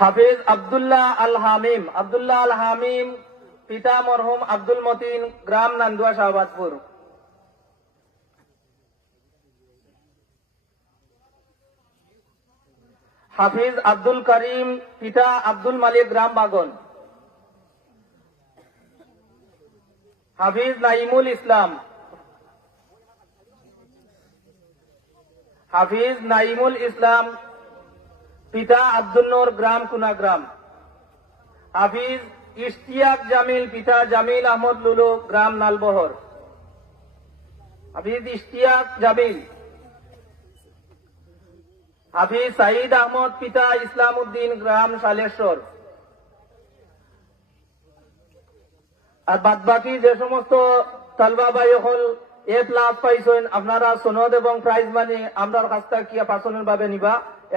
হাফিজ আব্দুল্লাহ আল হামিম। আব্দুল্লাহ আল হামিম পিতা মরহুম আব্দুল মতিন, গ্রাম নান্দুয়া, শাহবাজপুর। হাফিজ আব্দুল করিম পিতা আব্দুল মালিক, গ্রাম বাগন। হাফিজ নাইমুল ইসলাম। হাফিজ নাইমুল ইসলাম পিতা আব্দুল নূর, গ্রাম কুনাগ্রাম। হাফিজ ইশতিয়াক জামিল পিতা জামিল আহমদ লুলু, গ্রাম নালবহর। হাফিজ ইশতিয়াক জামিল। হাফিজ সাঈদ আহমদ পিতা ইসলাম উদ্দিন, গ্রাম শালেশ্বর। আর বাদ বাকি যে সমস্ত তালবা ভাই হল A+ পাইছেন, আপনারা সনদ এবং প্রাইজ মানি আমরার কাছ থেকে পার্সোনাল ভাবে নিবা।